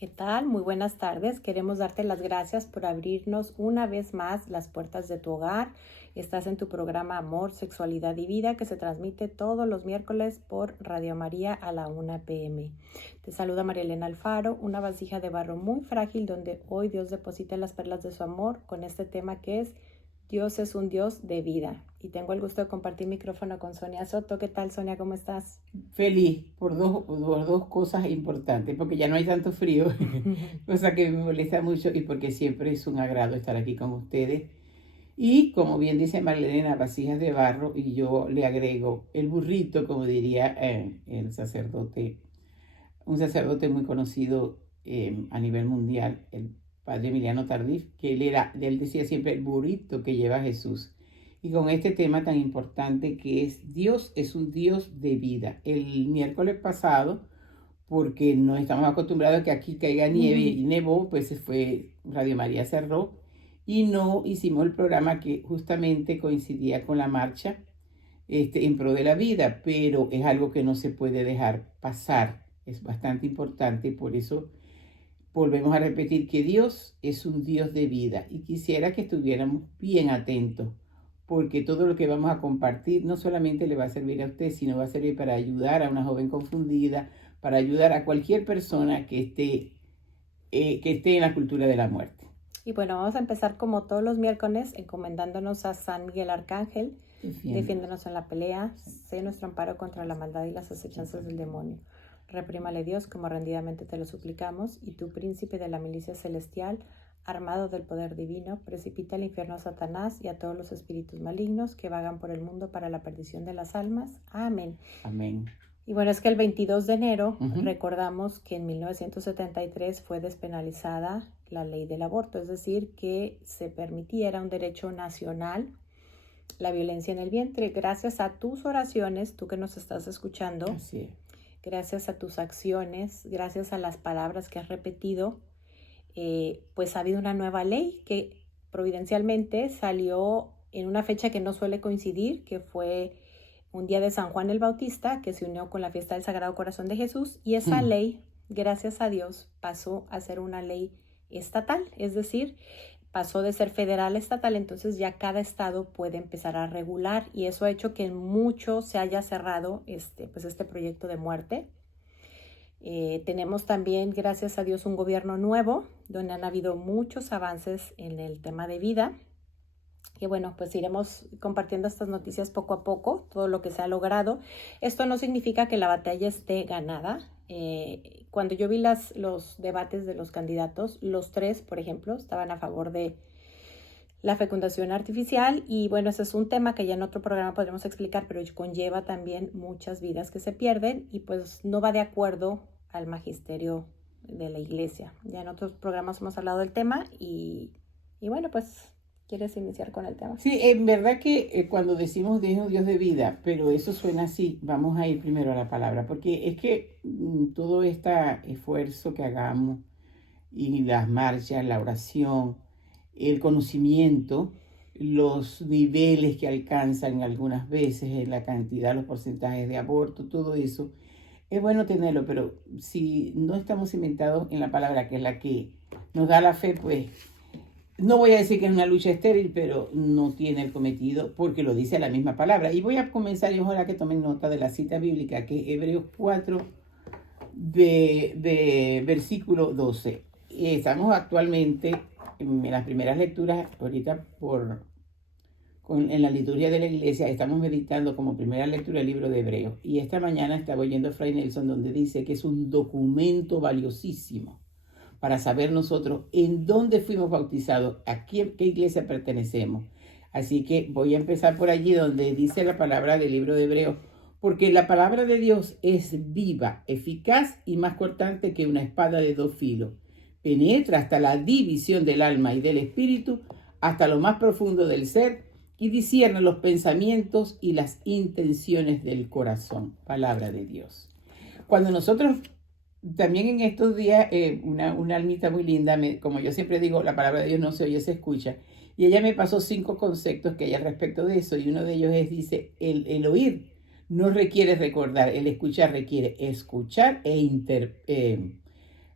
¿Qué tal? Muy buenas tardes. Queremos darte las gracias por abrirnos una vez más las puertas de tu hogar. Estás en tu programa Amor, Sexualidad y Vida que se transmite todos los miércoles por Radio María a la 1 p.m. Te saluda María Elena Alfaro, una vasija de barro muy frágil donde hoy Dios deposita las perlas de su amor con este tema que es Dios es un Dios de vida. Y tengo el gusto de compartir micrófono con Sonia Soto. ¿Qué tal, Sonia? ¿Cómo estás? Feliz por dos cosas importantes, porque ya no hay tanto frío, cosa que me molesta mucho y porque siempre es un agrado estar aquí con ustedes. Y como bien dice Marlene, vasijas de barro, y yo le agrego el burrito, como diría el sacerdote, un sacerdote muy conocido a nivel mundial, el padre Emiliano Tardif, que él decía siempre el burrito que lleva Jesús. Y con este tema tan importante que es Dios es un Dios de vida. El miércoles pasado, porque no estamos acostumbrados a que aquí caiga nieve y nevó, pues se fue, Radio María cerró y no hicimos el programa que justamente coincidía con la marcha en pro de la vida, pero es algo que no se puede dejar pasar, es bastante importante, por eso volvemos a repetir que Dios es un Dios de vida y quisiera que estuviéramos bien atentos, porque todo lo que vamos a compartir no solamente le va a servir a usted, sino va a servir para ayudar a una joven confundida, para ayudar a cualquier persona que esté en la cultura de la muerte. Y bueno, vamos a empezar como todos los miércoles encomendándonos a San Miguel Arcángel. Defiéndenos en la pelea, sé nuestro amparo contra la maldad y las acechanzas del demonio. Reprímale Dios, como rendidamente te lo suplicamos, y tú, príncipe de la milicia celestial, armado del poder divino, precipita al infierno a Satanás y a todos los espíritus malignos que vagan por el mundo para la perdición de las almas. Amén. Amén. Y bueno, es que el 22 de enero recordamos que en 1973 fue despenalizada la ley del aborto, es decir, que se permitiera un derecho nacional la violencia en el vientre. Gracias a tus oraciones, tú que nos estás escuchando, Así es. Gracias a tus acciones, gracias a las palabras que has repetido, pues ha habido una nueva ley que providencialmente salió en una fecha que no suele coincidir, que fue un día de San Juan el Bautista, que se unió con la fiesta del Sagrado Corazón de Jesús, y esa ley, gracias a Dios, pasó a ser una ley estatal, es decir, pasó de ser federal a estatal, entonces ya cada estado puede empezar a regular, y eso ha hecho que en mucho se haya cerrado este proyecto de muerte. Tenemos también, gracias a Dios, un gobierno nuevo, donde han habido muchos avances en el tema de vida. Y bueno, pues iremos compartiendo estas noticias poco a poco, todo lo que se ha logrado. Esto no significa que la batalla esté ganada. Cuando yo vi los debates de los candidatos, los tres, por ejemplo, estaban a favor de la fecundación artificial, y bueno, ese es un tema que ya en otro programa podremos explicar, pero conlleva también muchas vidas que se pierden y pues no va de acuerdo al magisterio de la iglesia. Ya en otros programas hemos hablado del tema y bueno, pues, ¿quieres iniciar con el tema? Sí, en verdad que cuando decimos Dios es un Dios de vida, pero eso suena así, vamos a ir primero a la palabra, porque es que todo este esfuerzo que hagamos y las marchas, la oración, el conocimiento, los niveles que alcanzan algunas veces, en la cantidad, los porcentajes de aborto, todo eso, es bueno tenerlo, pero si no estamos cimentados en la palabra, que es la que nos da la fe, pues no voy a decir que es una lucha estéril, pero no tiene el cometido porque lo dice la misma palabra. Y voy a comenzar, y ojalá que tomen nota de la cita bíblica, que es Hebreos 4, de versículo 12. Y estamos actualmente en las primeras lecturas, ahorita en la liturgia de la iglesia, estamos meditando como primera lectura el libro de Hebreos. Y esta mañana estaba oyendo a Fray Nelson, donde dice que es un documento valiosísimo para saber nosotros en dónde fuimos bautizados, a qué iglesia pertenecemos. Así que voy a empezar por allí donde dice la palabra del libro de Hebreos, porque la palabra de Dios es viva, eficaz y más cortante que una espada de dos filos. Penetra hasta la división del alma y del espíritu, hasta lo más profundo del ser, y discierne los pensamientos y las intenciones del corazón. Palabra de Dios. Cuando nosotros también en estos días, una almita muy linda, como yo siempre digo, la palabra de Dios no se oye, se escucha. Y ella me pasó 5 conceptos que hay al respecto de eso. Y uno de ellos dice, el oír no requiere recordar, el escuchar requiere escuchar e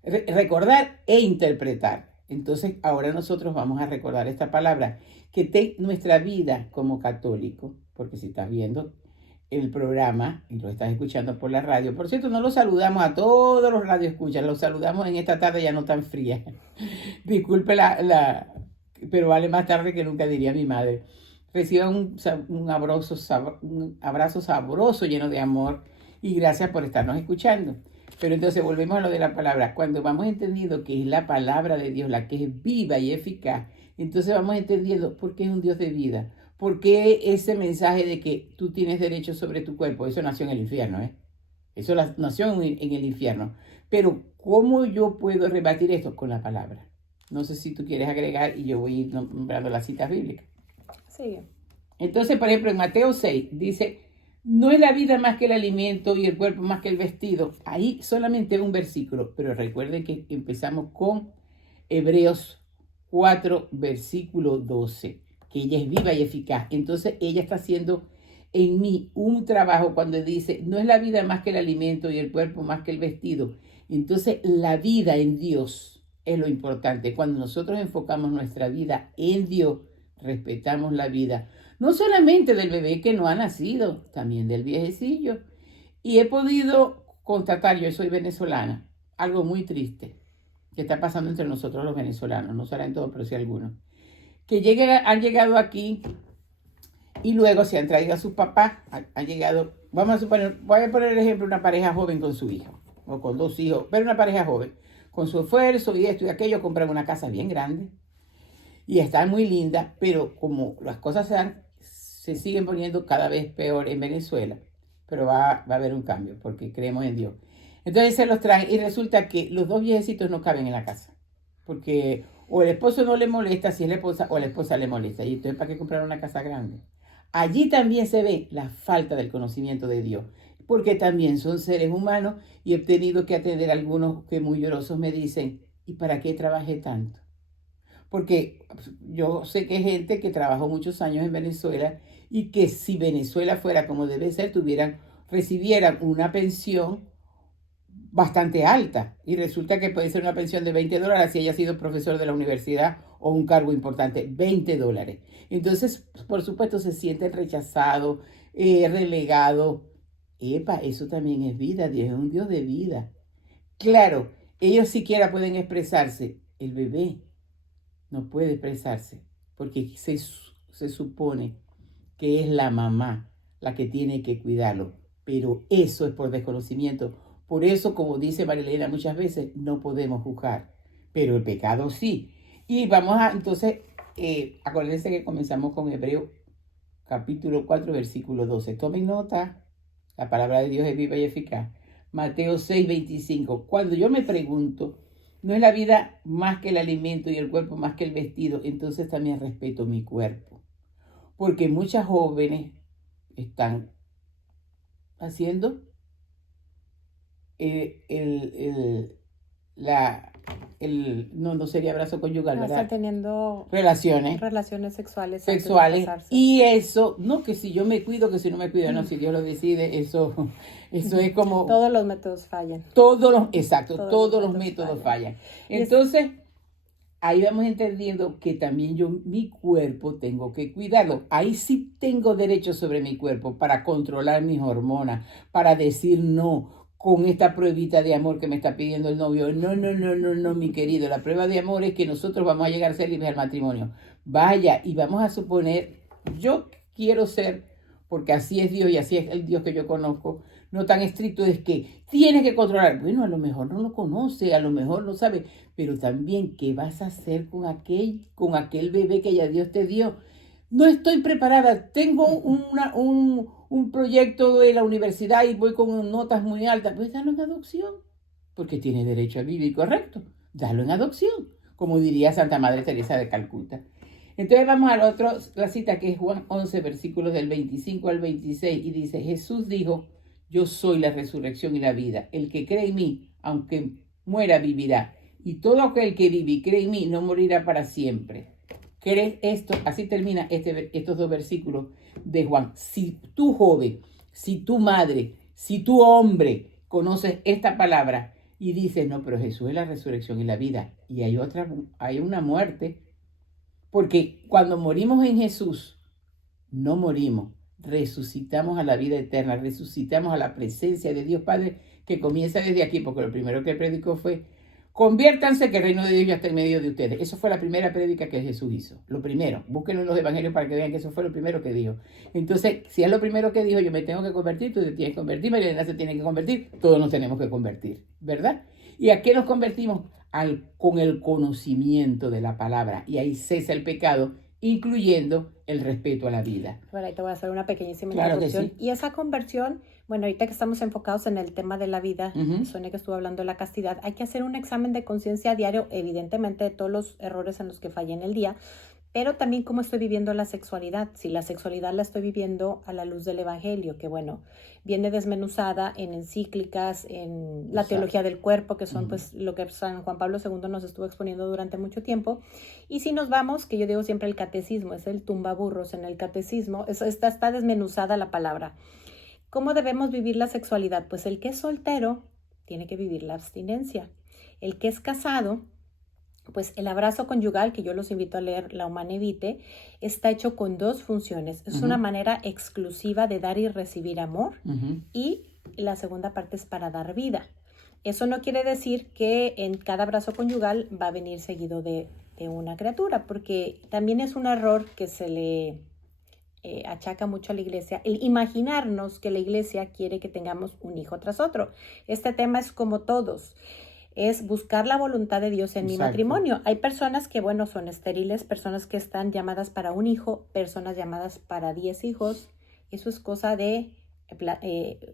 recordar e interpretar. Entonces, ahora nosotros vamos a recordar esta palabra, que nuestra vida como católico, porque si estás viendo el programa y lo estás escuchando por la radio, por cierto, no los saludamos a todos los radioescuchas, los saludamos en esta tarde ya no tan fría. Disculpe pero vale más tarde que nunca, diría mi madre. Reciban un abrazo sabroso, lleno de amor, y gracias por estarnos escuchando. Pero entonces volvemos a lo de la palabra. Cuando vamos entendiendo que es la palabra de Dios la que es viva y eficaz, entonces vamos entendiendo por qué es un Dios de vida. ¿Por qué ese mensaje de que tú tienes derecho sobre tu cuerpo? Eso nació en el infierno, ¿eh? Eso nació en el infierno. Pero ¿cómo yo puedo rebatir esto? Con la palabra. No sé si tú quieres agregar y yo voy a ir nombrando las citas bíblicas. Sí. Entonces, por ejemplo, en Mateo 6 dice, no es la vida más que el alimento y el cuerpo más que el vestido. Ahí solamente un versículo, pero recuerden que empezamos con Hebreos 4, versículo 12, que ella es viva y eficaz. Entonces, ella está haciendo en mí un trabajo cuando dice, no es la vida más que el alimento y el cuerpo más que el vestido. Entonces, la vida en Dios es lo importante. Cuando nosotros enfocamos nuestra vida en Dios, respetamos la vida, no solamente del bebé que no ha nacido, también del viejecillo. Y he podido constatar, yo soy venezolana, algo muy triste que está pasando entre nosotros los venezolanos, no será en todo, pero sí algunos, que han llegado aquí y luego se han traído a sus papás, han llegado, voy a poner el ejemplo, una pareja joven con su hijo, o con 2 hijos, pero una pareja joven, con su esfuerzo y esto y aquello, compran una casa bien grande, y está muy linda, pero como las cosas se siguen poniendo cada vez peor en Venezuela, pero va a haber un cambio, porque creemos en Dios. Entonces se los traen y resulta que los 2 viejecitos no caben en la casa, porque o el esposo no le molesta, si es la esposa, o la esposa le molesta, y entonces ¿para qué comprar una casa grande? Allí también se ve la falta del conocimiento de Dios, porque también son seres humanos, y he tenido que atender a algunos que muy llorosos me dicen, ¿y para qué trabajé tanto? Porque yo sé que hay gente que trabajó muchos años en Venezuela y que si Venezuela fuera como debe ser, recibieran una pensión bastante alta. Y resulta que puede ser una pensión de $20 si haya sido profesor de la universidad o un cargo importante, $20. Entonces, por supuesto, se sienten rechazados, relegados. Epa, eso también es vida, Dios es un Dios de vida. Claro, ellos siquiera pueden expresarse, el bebé no puede expresarse, porque se supone que es la mamá la que tiene que cuidarlo, pero eso es por desconocimiento. Por eso, como dice Marilena muchas veces, no podemos juzgar, pero el pecado sí. Y vamos entonces, acuérdense que comenzamos con Hebreos capítulo 4, versículo 12. Tomen nota, la palabra de Dios es viva y eficaz. Mateo 6, 25. Cuando yo me pregunto, no es la vida más que el alimento y el cuerpo más que el vestido, entonces también respeto mi cuerpo. Porque muchas jóvenes están haciendo no sería abrazo conyugal, ¿verdad? Están teniendo relaciones sexuales sexuales, y eso, no que si yo me cuido, que si no me cuido, no, si Dios lo decide, eso es como... Todos los métodos fallan. Todos los métodos fallan. Entonces, ahí vamos entendiendo que también mi cuerpo tengo que cuidarlo. Ahí sí tengo derecho sobre mi cuerpo para controlar mis hormonas, para decir no con esta pruebita de amor que me está pidiendo el novio. No, mi querido. La prueba de amor es que nosotros vamos a llegar a ser libres al matrimonio. Vaya, y vamos a suponer, yo quiero ser, porque así es Dios y así es el Dios que yo conozco, no tan estricto, es que tienes que controlar. Bueno, a lo mejor no lo conoce, a lo mejor no sabe, pero también, ¿qué vas a hacer con aquel bebé que ya Dios te dio? No estoy preparada, tengo un proyecto de la universidad y voy con notas muy altas. Pues dalo en adopción, porque tiene derecho a vivir, correcto. Dalo en adopción, como diría Santa Madre Teresa de Calcuta. Entonces vamos a la cita que es Juan 11, versículos del 25 al 26, y dice, Jesús dijo, yo soy la resurrección y la vida. El que cree en mí, aunque muera, vivirá. Y todo aquel que vive y cree en mí no morirá para siempre. ¿Crees esto? Así termina estos 2 versículos de Juan. Si tú joven, si tú madre, si tú hombre conoces esta palabra y dice, no, pero Jesús es la resurrección y la vida. Y hay una muerte, porque cuando morimos en Jesús, no morimos, resucitamos a la vida eterna, resucitamos a la presencia de Dios Padre, que comienza desde aquí, porque lo primero que predicó fue, conviértanse que el reino de Dios ya está en medio de ustedes. Eso fue la primera prédica que Jesús hizo. Lo primero, búsquenlo en los evangelios para que vean que eso fue lo primero que dijo. Entonces, si es lo primero que dijo, yo me tengo que convertir, tú te tienes que convertir, María Elena se tiene que convertir, todos nos tenemos que convertir, ¿verdad? ¿Y a qué nos convertimos? Con el conocimiento de la palabra. Y ahí cesa el pecado, incluyendo el respeto a la vida. Bueno, ahí te voy a hacer una pequeñísima Claro que introducción. sí. Y esa conversión, bueno, ahorita que estamos enfocados en el tema de la vida, Sonia que estuvo hablando de la castidad, hay que hacer un examen de conciencia diario, evidentemente de todos los errores en los que fallé en el día, pero también cómo estoy viviendo la sexualidad. Si la sexualidad la estoy viviendo a la luz del Evangelio, que bueno, viene desmenuzada en encíclicas, en la teología del cuerpo, que son pues lo que San Juan Pablo II nos estuvo exponiendo durante mucho tiempo. Y si nos vamos, que yo digo siempre el catecismo, es el tumbaburros en el catecismo, está desmenuzada la palabra. ¿Cómo debemos vivir la sexualidad? Pues el que es soltero tiene que vivir la abstinencia. El que es casado, pues el abrazo conyugal, que yo los invito a leer La Humane Vitae, está hecho con dos funciones. Es una manera exclusiva de dar y recibir amor, y la segunda parte es para dar vida. Eso no quiere decir que en cada abrazo conyugal va a venir seguido de una criatura, porque también es un error que se le achaca mucho a la iglesia, el imaginarnos que la iglesia quiere que tengamos un hijo tras otro. Este tema es como todos. Es buscar la voluntad de Dios en mi matrimonio. Hay personas que, bueno, son estériles, personas que están llamadas para un hijo, personas llamadas para 10 hijos. Eso es cosa de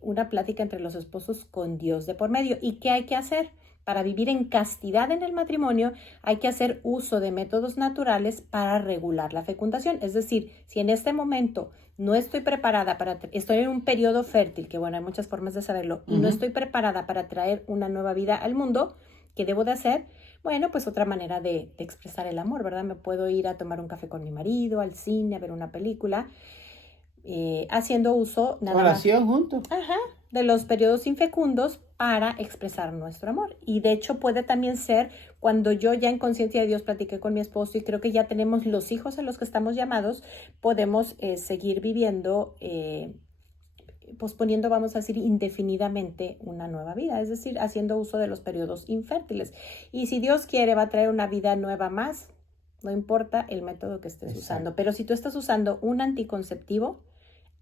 una plática entre los esposos con Dios de por medio. ¿Y qué hay que hacer? Para vivir en castidad en el matrimonio hay que hacer uso de métodos naturales para regular la fecundación. Es decir, si en este momento no estoy preparada estoy en un periodo fértil, que bueno, hay muchas formas de saberlo, y no estoy preparada para traer una nueva vida al mundo, ¿qué debo de hacer? Bueno, pues otra manera de expresar el amor, ¿verdad? Me puedo ir a tomar un café con mi marido, al cine, a ver una película, haciendo uso oración juntos. De los periodos infecundos para expresar nuestro amor. Y de hecho puede también ser cuando yo ya en conciencia de Dios platiqué con mi esposo y creo que ya tenemos los hijos a los que estamos llamados, podemos seguir viviendo, posponiendo, vamos a decir, indefinidamente una nueva vida, es decir, haciendo uso de los periodos infértiles. Y si Dios quiere, va a traer una vida nueva más, no importa el método que estés usando. Pero si tú estás usando un anticonceptivo,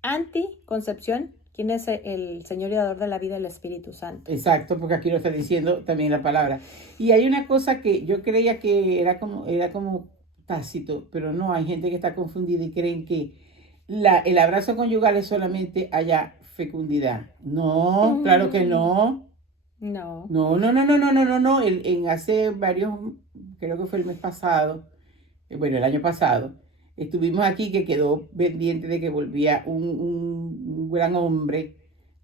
anticoncepción, ¿quién es el Señor y dador de la vida? El Espíritu Santo. Exacto, porque aquí lo está diciendo también la palabra. Y hay una cosa que yo creía que era como tácito, pero no, hay gente que está confundida y creen que el abrazo conyugal es solamente haya fecundidad. No, claro que no. No. No. En hace varios, creo que fue el mes pasado, el año pasado, estuvimos aquí que quedó pendiente de que volvía un gran hombre.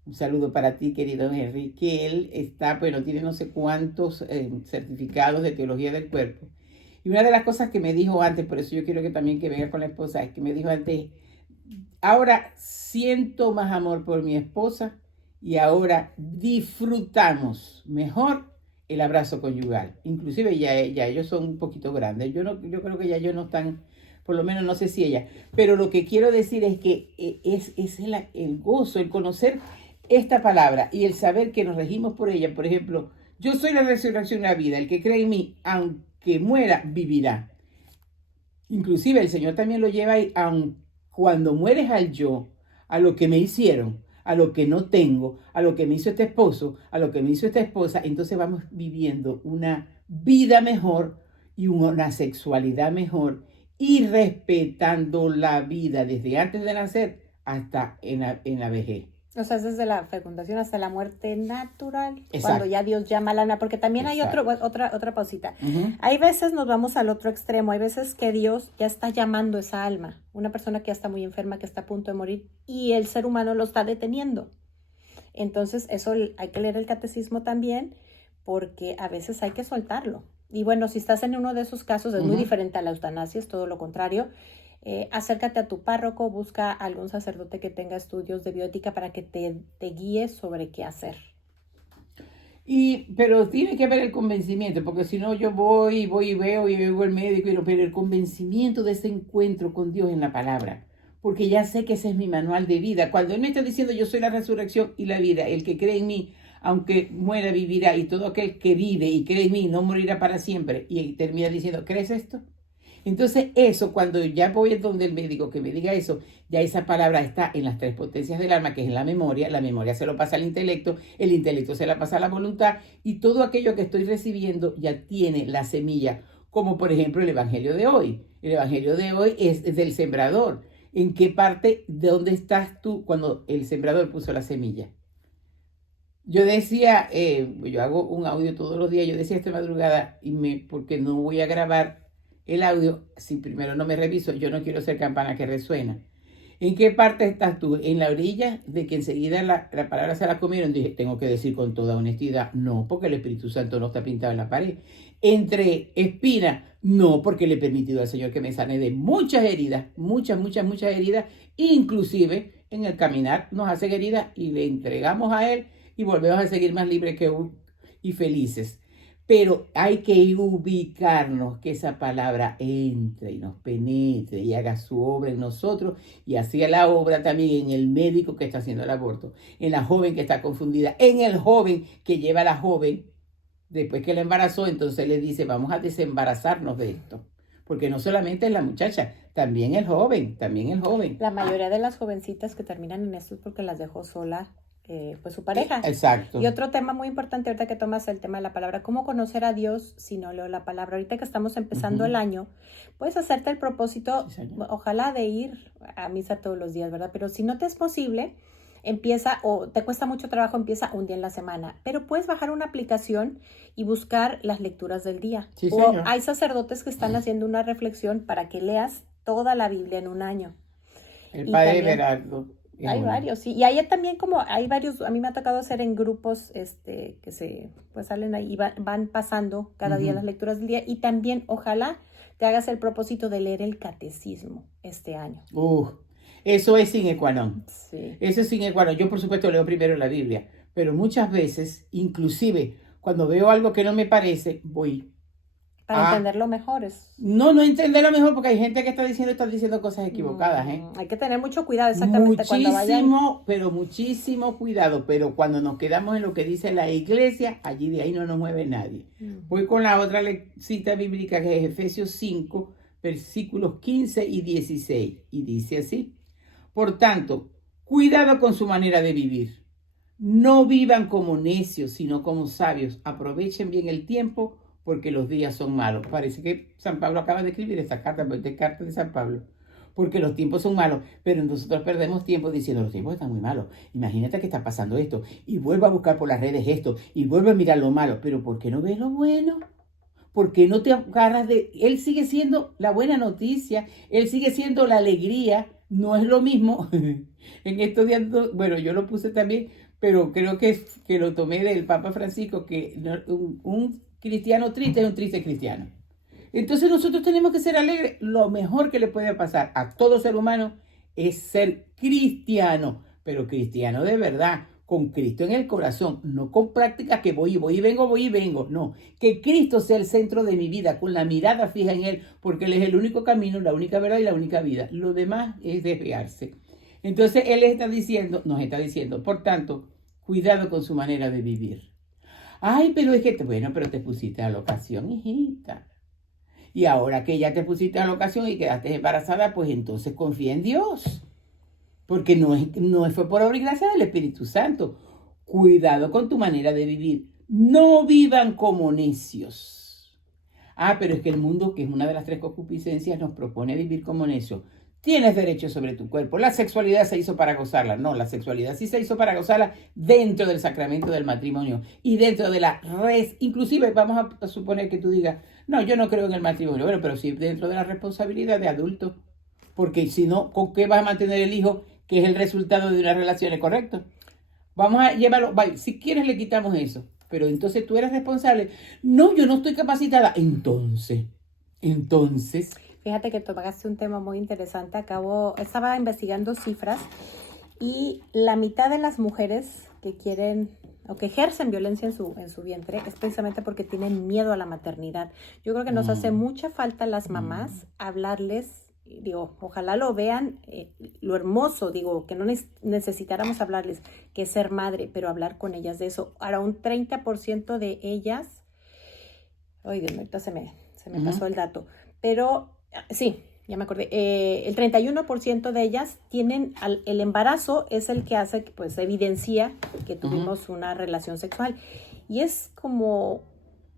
Un saludo para ti, querido Henry, que él está, tiene no sé cuántos certificados de teología del cuerpo. Y una de las cosas que me dijo antes, por eso yo quiero que también que venga con la esposa, es que me dijo antes, ahora siento más amor por mi esposa y ahora disfrutamos mejor el abrazo conyugal. Inclusive ya ellos son un poquito grandes. Yo creo que ya ellos no están, por lo menos no sé si ella. Pero lo que quiero decir es que es el gozo, el conocer esta palabra y el saber que nos regimos por ella. Por ejemplo, yo soy la resurrección y la vida. El que cree en mí, aunque muera, vivirá. Inclusive el Señor también lo lleva ahí, cuando mueres al yo, a lo que me hicieron, a lo que no tengo, a lo que me hizo este esposo, a lo que me hizo esta esposa, entonces vamos viviendo una vida mejor y una sexualidad mejor y respetando la vida desde antes de nacer hasta en la vejez. O sea, es desde la fecundación hasta la muerte natural. Exacto. Cuando ya Dios llama al alma, porque también hay otra pausita. Hay veces nos vamos al otro extremo, hay veces que Dios ya está llamando esa alma, una persona que ya está muy enferma, que está a punto de morir, y el ser humano lo está deteniendo. Entonces, eso hay que leer el catecismo también, porque a veces hay que soltarlo. Y bueno, si estás en uno de esos casos, es muy diferente a la eutanasia, es todo lo contrario. Acércate a tu párroco, busca a algún sacerdote que tenga estudios de bioética para que te guíe sobre qué hacer. Pero tiene que haber el convencimiento, porque si no yo voy y veo y veo el médico, pero el convencimiento de ese encuentro con Dios en la palabra, porque ya sé que ese es mi manual de vida. Cuando Él me está diciendo yo soy la resurrección y la vida, el que cree en mí, aunque muera, vivirá, y todo aquel que vive y cree en mí no morirá para siempre, y termina diciendo, ¿crees esto? Entonces eso, cuando ya voy donde el médico que me diga eso, ya esa palabra está en las tres potencias del alma, que es en la memoria se lo pasa al intelecto, el intelecto se la pasa a la voluntad, y todo aquello que estoy recibiendo ya tiene la semilla, como por ejemplo el Evangelio de hoy. El Evangelio de hoy es del sembrador. ¿En qué parte, de dónde estás tú cuando el sembrador puso la semilla? Yo decía, yo hago un audio todos los días, yo decía esta madrugada, porque no voy a grabar el audio si primero no me reviso, yo no quiero ser campana que resuena. ¿En qué parte estás tú? ¿En la orilla de que enseguida la palabra se la comieron? Dije, tengo que decir con toda honestidad, no, porque el Espíritu Santo no está pintado en la pared. Entre espinas, no, porque le he permitido al Señor que me sane de muchas heridas, muchas heridas, inclusive en el caminar nos hace heridas y le entregamos a Él y volvemos a seguir más libres y felices. Pero hay que ubicarnos, que esa palabra entre y nos penetre y haga su obra en nosotros y hacía la obra también en el médico que está haciendo el aborto, en la joven que está confundida, en el joven que lleva a la joven después que la embarazó, entonces le dice, vamos a desembarazarnos de esto. Porque no solamente es la muchacha, también el joven. La mayoría de las jovencitas que terminan en esto es porque las dejó sola pues su pareja. Exacto. Y otro tema muy importante ahorita que tomas el tema de la palabra, ¿cómo conocer a Dios si no leo la palabra? Ahorita que estamos empezando el año, puedes hacerte el propósito, sí, ojalá de ir a misa todos los días, ¿verdad? Pero si no te es posible, empieza, o te cuesta mucho trabajo, empieza un día en la semana. Pero puedes bajar una aplicación y buscar las lecturas del día. Sí, o señor. Hay sacerdotes que están haciendo una reflexión para que leas toda la Biblia en un año. El padre Berardo. Hay varios, sí. Y ahí también hay varios, a mí me ha tocado hacer en grupos que se pues salen ahí y van pasando cada día las lecturas del día. Y también ojalá te hagas el propósito de leer el catecismo este año. Eso es sine qua non. Sí. Eso es sine qua non. Yo por supuesto leo primero la Biblia, pero muchas veces, inclusive cuando veo algo que no me parece, voy para entenderlo mejor. No entenderlo mejor porque hay gente que está diciendo cosas equivocadas. Hay que tener mucho cuidado, exactamente. Muchísimo cuidado, pero cuando nos quedamos en lo que dice la iglesia, allí de ahí no nos mueve nadie. Voy con la otra cita bíblica que es Efesios 5, versículos 15 y 16, y dice así: por tanto, cuidado con su manera de vivir. No vivan como necios, sino como sabios. Aprovechen bien el tiempo, porque los días son malos. Parece que San Pablo acaba de escribir esta carta de San Pablo. Porque los tiempos son malos, pero nosotros perdemos tiempo diciendo los tiempos están muy malos. Imagínate que está pasando esto, y vuelvo a buscar por las redes esto, y vuelvo a mirar lo malo. Pero ¿por qué no ves lo bueno? ¿Por qué no te agarras de...? Él sigue siendo la buena noticia, Él sigue siendo la alegría, no es lo mismo. En estos días, bueno, yo lo puse también, pero creo que lo tomé del Papa Francisco, que un cristiano triste es un triste cristiano. Entonces nosotros tenemos que ser alegres. Lo mejor que le puede pasar a todo ser humano es ser cristiano, pero cristiano de verdad, con Cristo en el corazón, no con prácticas que voy y vengo, no, que Cristo sea el centro de mi vida, con la mirada fija en Él, porque Él es el único camino, la única verdad y la única vida. Lo demás es desviarse. Entonces Él nos está diciendo, por tanto, cuidado con su manera de vivir. Ay, pero es que, bueno, pero te pusiste a la ocasión, hijita. Y ahora que ya te pusiste a la ocasión y quedaste embarazada, pues entonces confía en Dios. Porque no fue por obra y gracia del Espíritu Santo. Cuidado con tu manera de vivir. No vivan como necios. Pero es que el mundo, que es una de las tres concupiscencias, nos propone vivir como necios. Tienes derecho sobre tu cuerpo. La sexualidad se hizo para gozarla. No, la sexualidad sí se hizo para gozarla dentro del sacramento del matrimonio y dentro de la inclusive vamos a suponer que tú digas, no, yo no creo en el matrimonio. Bueno, pero sí dentro de la responsabilidad de adulto. Porque si no, ¿con qué vas a mantener el hijo que es el resultado de una relación? ¿Correcto? Vamos a llevarlo, si quieres le quitamos eso. Pero entonces tú eres responsable. No, yo no estoy capacitada. Entonces. Fíjate que tomaste un tema muy interesante. Estaba investigando cifras y la mitad de las mujeres que quieren o que ejercen violencia en su vientre es precisamente porque tienen miedo a la maternidad. Yo creo que nos hace mucha falta a las mamás hablarles, digo, ojalá lo vean, lo hermoso, digo, que no necesitáramos hablarles, que es ser madre, pero hablar con ellas de eso. Ahora, un 30% de ellas, ay Dios mío, ahorita se me pasó el dato, pero sí, ya me acordé, el 31% de ellas tienen, el embarazo es el que hace, pues evidencia que tuvimos una relación sexual. Y es como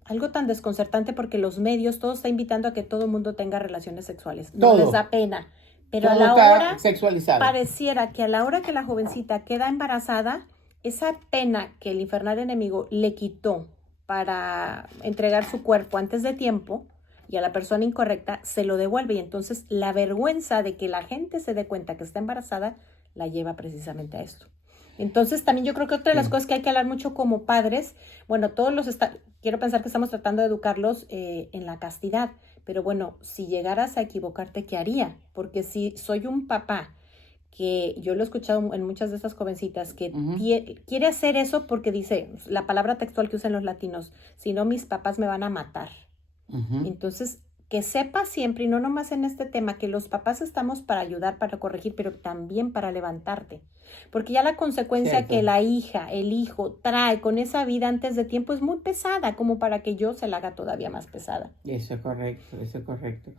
algo tan desconcertante porque los medios, todo está invitando a que todo el mundo tenga relaciones sexuales. No les da pena. Pero todo a la hora, sexualizado. pareciera que a la hora que la jovencita queda embarazada, esa pena que el infernal enemigo le quitó para entregar su cuerpo antes de tiempo, y a la persona incorrecta se lo devuelve, y entonces la vergüenza de que la gente se dé cuenta que está embarazada la lleva precisamente a esto. Entonces también yo creo que otra de las cosas que hay que hablar mucho como padres, bueno, quiero pensar que estamos tratando de educarlos en la castidad, pero bueno, si llegaras a equivocarte, ¿qué haría? Porque si soy un papá, que yo lo he escuchado en muchas de estas jovencitas, que quiere hacer eso porque dice, la palabra textual que usan los latinos, si no mis papás me van a matar. Entonces, que sepa siempre, y no nomás en este tema, que los papás estamos para ayudar, para corregir, pero también para levantarte. Porque ya la consecuencia que la hija, el hijo trae con esa vida antes de tiempo es muy pesada, como para que yo se la haga todavía más pesada. Eso es correcto, eso es correcto.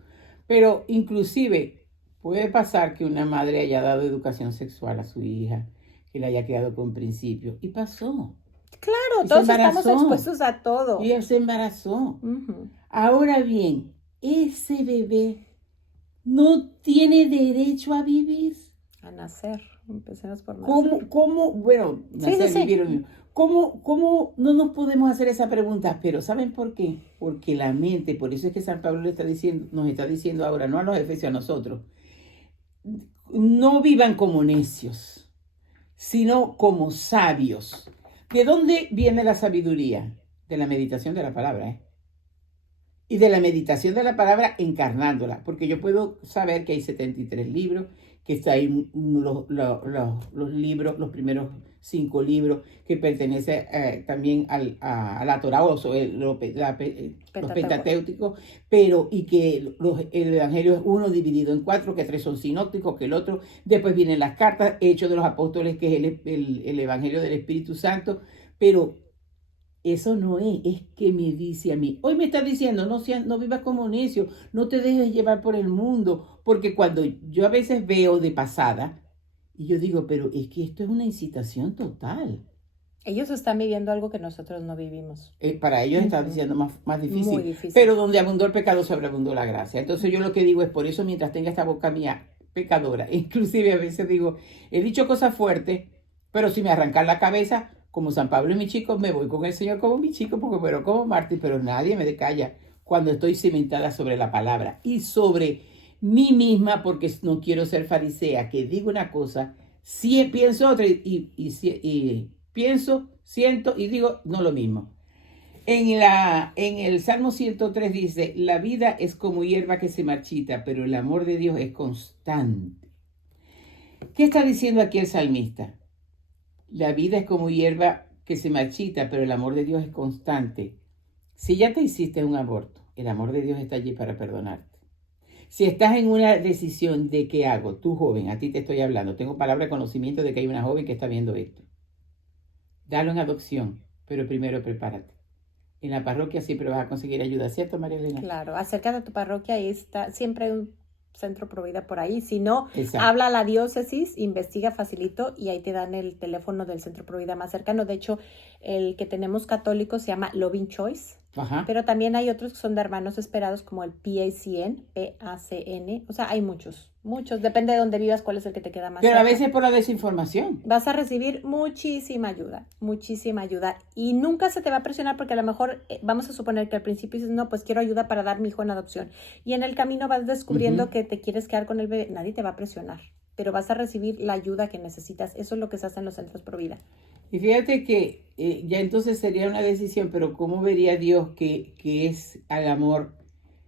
Pero inclusive puede pasar que una madre haya dado educación sexual a su hija, que le haya quedado con principio, y pasó. Claro, todos estamos expuestos a todo. Y él se embarazó. Ahora bien, ese bebé no tiene derecho a vivir. A nacer. Empecemos por nacer. ¿Cómo? Bueno, nacer, vivir. ¿Cómo no nos podemos hacer esa pregunta? Pero ¿saben por qué? Porque la mente, por eso es que San Pablo nos está diciendo ahora, no a los efesios, a nosotros, no vivan como necios, sino como sabios. ¿De dónde viene la sabiduría? De la meditación de la palabra, y de la meditación de la palabra encarnándola, porque yo puedo saber que hay 73 libros, que está ahí los libros, los primeros 5 libros, que pertenecen también a la Torah, los pentateucos, pero y que el Evangelio es uno dividido en 4, que 3 son sinópticos, que el otro, después vienen las cartas, Hechos de los Apóstoles, que es el Evangelio del Espíritu Santo, pero eso no es que me dice a mí. Hoy me está diciendo, no vivas como necio, no te dejes llevar por el mundo, porque cuando yo a veces veo de pasada, y yo digo, pero es que esto es una incitación total. Ellos están viviendo algo que nosotros no vivimos. Para ellos está diciendo más difícil. Muy difícil. Pero donde abundó el pecado, sobreabundó la gracia. Entonces yo lo que digo es, por eso mientras tenga esta boca mía pecadora, inclusive a veces digo, he dicho cosas fuertes, pero si me arrancan la cabeza, como San Pablo y mi chico, me voy con el Señor como mi chico, porque muero como mártir, pero nadie me decalla cuando estoy cimentada sobre la palabra y sobre mí misma, porque no quiero ser farisea, que digo una cosa, pienso otra y pienso, siento y digo no lo mismo. En el Salmo 103 dice, la vida es como hierba que se marchita, pero el amor de Dios es constante. ¿Qué está diciendo aquí el salmista? La vida es como hierba que se marchita, pero el amor de Dios es constante. Si ya te hiciste un aborto, el amor de Dios está allí para perdonarte. Si estás en una decisión de qué hago, tú joven, a ti te estoy hablando, tengo palabra de conocimiento de que hay una joven que está viendo esto. Dalo en adopción, pero primero prepárate. En la parroquia siempre vas a conseguir ayuda, ¿cierto, María Elena? Claro, acércate a tu parroquia, ahí está, siempre hay un centro Provida por ahí. Si no, Exacto. Habla a la diócesis, investiga facilito y ahí te dan el teléfono del centro Provida más cercano. De hecho, el que tenemos católico se llama Loving Choice. Ajá. Pero también hay otros que son de hermanos esperados como el PACN, PACN. O sea, hay muchos. Depende de dónde vivas, cuál es el que te queda más Pero cerca. a veces por la desinformación. Vas a recibir muchísima ayuda. Y nunca se te va a presionar porque a lo mejor vamos a suponer que al principio dices, no, pues quiero ayuda para dar mi hijo en adopción. Y en el camino vas descubriendo que te quieres quedar con el bebé. Nadie te va a presionar, pero vas a recibir la ayuda que necesitas. Eso es lo que se hace en los centros Provida. Y fíjate que ya entonces sería una decisión, pero ¿cómo vería Dios que es al amor?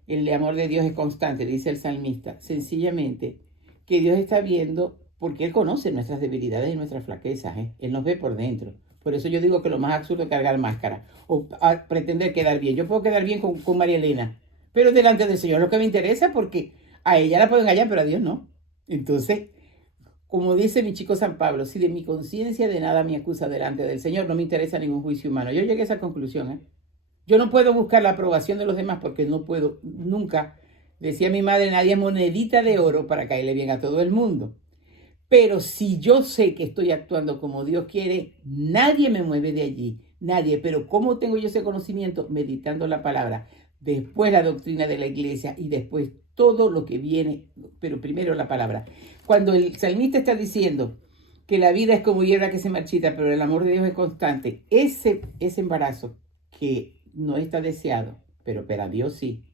El amor de Dios es constante, dice el salmista. Sencillamente, que Dios está viendo, porque Él conoce nuestras debilidades y nuestras flaquezas. Él nos ve por dentro. Por eso yo digo que lo más absurdo es cargar máscara o pretender quedar bien. Yo puedo quedar bien con María Elena, pero delante del Señor lo que me interesa, porque a ella la puedo engañar, pero a Dios no. Entonces, como dice mi chico San Pablo, si de mi conciencia de nada me acusa delante del Señor, no me interesa ningún juicio humano. Yo llegué a esa conclusión, ¿eh? Yo no puedo buscar la aprobación de los demás porque no puedo, nunca, decía mi madre, nadie es monedita de oro para caerle bien a todo el mundo. Pero si yo sé que estoy actuando como Dios quiere, nadie me mueve de allí, nadie. Pero ¿cómo tengo yo ese conocimiento? Meditando la palabra, después la doctrina de la iglesia y después todo lo que viene, pero primero la palabra. Cuando el salmista está diciendo que la vida es como hierba que se marchita, pero el amor de Dios es constante, ese embarazo que no está deseado, pero para Dios sí,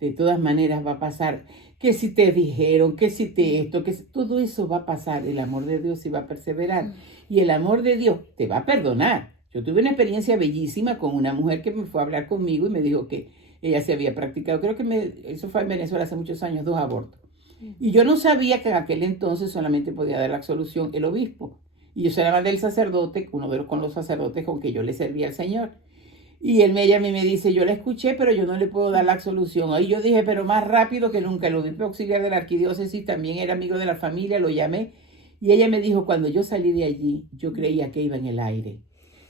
de todas maneras va a pasar. Que si te dijeron, que si te esto, que si, todo eso va a pasar. El amor de Dios sí va a perseverar. Y el amor de Dios te va a perdonar. Yo tuve una experiencia bellísima con una mujer que me fue a hablar conmigo y me dijo que ella se había practicado, creo que eso fue en Venezuela hace muchos años, 2 abortos. Y yo no sabía que en aquel entonces solamente podía dar la absolución el obispo. Y yo era del sacerdote, uno de los sacerdotes con que yo le servía al Señor. Y ella me dice, yo la escuché, pero yo no le puedo dar la absolución. Ahí yo dije, pero más rápido que nunca. El obispo auxiliar de la arquidiócesis también era amigo de la familia, lo llamé. Y ella me dijo, cuando yo salí de allí, yo creía que iba en el aire.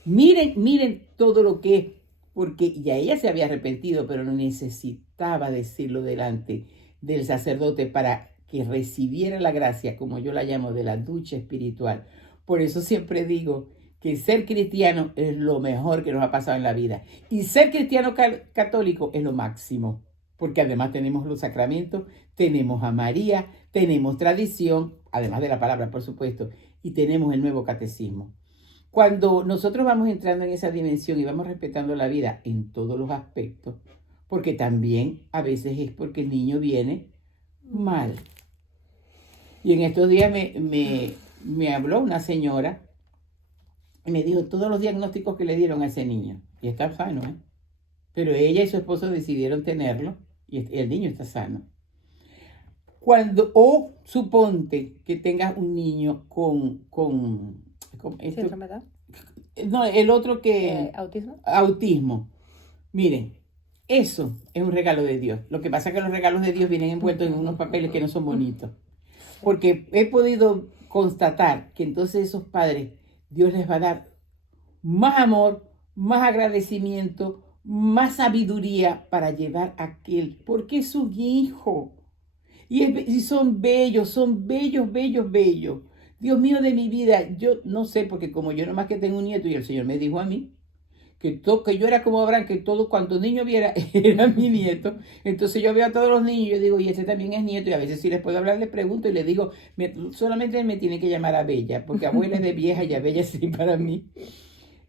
Miren todo lo que es, porque ya ella se había arrepentido, pero no necesitaba decirlo delante del sacerdote para que recibiera la gracia, como yo la llamo, de la ducha espiritual. Por eso siempre digo que ser cristiano es lo mejor que nos ha pasado en la vida. Y ser cristiano católico es lo máximo, porque además tenemos los sacramentos, tenemos a María, tenemos tradición, además de la palabra, por supuesto, y tenemos el nuevo catecismo. Cuando nosotros vamos entrando en esa dimensión y vamos respetando la vida en todos los aspectos, porque también a veces es porque el niño viene mal. Y en estos días me habló una señora y me dijo todos los diagnósticos que le dieron a ese niño. Y está sano, ¿eh? Pero ella y su esposo decidieron tenerlo y el niño está sano. Suponte que tengas un niño con esto, ¿Síndrome de Down? no, el otro que... ¿Autismo? Autismo. Miren, eso es un regalo de Dios. Lo que pasa es que los regalos de Dios vienen envueltos en unos papeles que no son bonitos. Porque he podido constatar que entonces esos padres, Dios les va a dar más amor, más agradecimiento, más sabiduría para llevar a aquel, porque es un hijo. Y son bellos, bellos. Dios mío de mi vida, yo no sé, porque como yo nomás que tengo un nieto y el Señor me dijo a mí, que yo era como Abraham, que todo cuanto niño viera era mi nieto. Entonces yo veo a todos los niños y yo digo, y este también es nieto, y a veces si les puedo hablar les pregunto y les digo, solamente me tiene que llamar a Bella, porque abuela es de vieja y a Bella sí para mí.